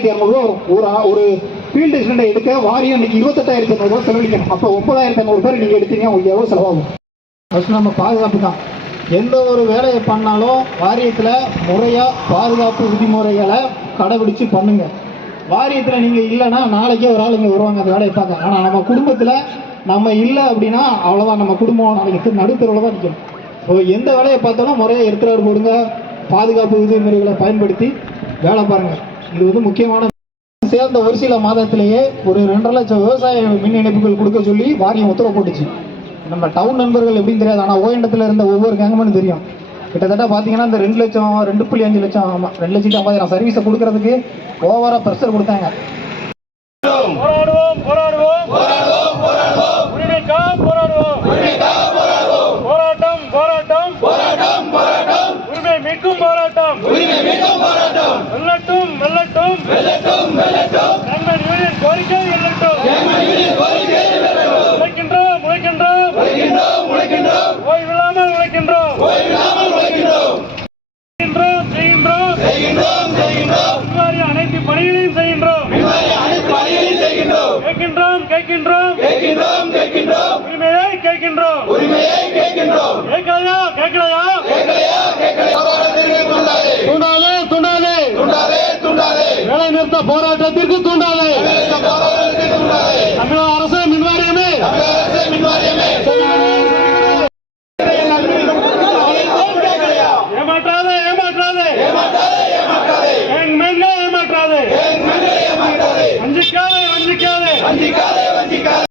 ஒன்பதாயிரத்தி இரநூறுவா வரும் ஒரு ஒரு ஃபீல்டு சிலிண்டர் எடுக்க வாரியம் இன்னைக்கு இருபத்தெட்டாயிரத்தி இரநூறுவா செலவழிக்கணும். அப்போ ஒன்பதாயிரத்தி இரநூறு பேர் நீங்கள் எடுத்தீங்க உங்களுக்கு எவ்வளோ செலவாகும்? ஃபஸ்ட் நம்ம பாதுகாப்பு தான் எந்த ஒரு வேலையை பண்ணாலும் வாரியத்தில் முறையாக பாதுகாப்பு விதிமுறைகளை கடைபிடிச்சு பண்ணுங்க. வாரியத்தில் நீங்கள் இல்லைன்னா நாளைக்கே ஒரு ஆள் இங்கே வருவாங்க அந்த வேலையை பார்க்க. ஆனால் நம்ம குடும்பத்தில் நம்ம இல்லை அப்படின்னா அவ்வளோதான் நம்ம குடும்பம் நாளைக்கு நடுத்தருவில் தான் நிற்கும். ஸோ எந்த வேலையை பார்த்தாலும் முறையாக இருக்கிறார் போடுங்க. பாதுகாப்பு விதிமுறைகளை பயன்படுத்தி வேலை பாருங்கள் இது வந்து முக்கியமான சேர்ந்த ஒரு சில மாதத்திலேயே ஒரு ரெண்டரை லட்சம் விவசாய மின் இணைப்புகள் கொடுக்க சொல்லி வாரியம் உத்தரவு போட்டுச்சு. நம்ம டவுன் நண்பர்கள் எப்படின்னு தெரியாது. ஆனால் ஓஎண்டத்தில் இருந்த ஒவ்வொரு கேங்கமனு தெரியும். கிட்டத்தட்ட பார்த்தீங்கன்னா இந்த ரெண்டு லட்சம் ரெண்டு புள்ளி அஞ்சு லட்சம் ஆமாம் ரெண்டு லட்சத்தி ஐம்பதாயிரம் சர்வீஸை கொடுக்கறதுக்கு ஓவராக ப்ரெஷர் கொடுத்தாங்க. போராடுவோம் போராடுவோம். போராடுவோம் போராடுவோம். உரிமைக்காக போராடுவோம். போராட்டம் போராட்டம். போராட்டம் போராட்டம். உரிமை மீட்கும் போராட்டம். உரிமை மீட்கும் போராட்டம். வெல்லட்டும் வெல்லட்டும். கேங்மேன் யூனியன் கோரிக்கை வெல்லட்டும் கேங்மேன் யூனியன் கோரிக்கை வெல்லட்டும் உழைக்கின்றோம் உழைக்கின்றோம். உழைக்கின்றோம் உழைக்கின்றோம். ஓய்வில்லாமல் உழைக்கின்றோம். ஓய்வில்லாமல் உழைக்கின்றோம். செய்கின்றோம் செய்கின்றோம். செய்கின்றோம் செய்கின்றோம். மின்வாரிய அனைத்து பணிகளையும் செய்கின்றோம். கேட்கின்றோம் கேட்கின்றோம். கேட்கின்றோம் கேட்கின்றோம். உரிமையை கேட்கின்றோம். உரிமையை போராட்டத்திற்கு தூண்டாது. தமிழக அரசு மின்வாரியமே. ஏமாற்றாதே ஏமாற்றாதே. ஏமாற்றாதே ஏமாற்றாதே. வஞ்சிக்காதே. வஞ்சிக்காதே.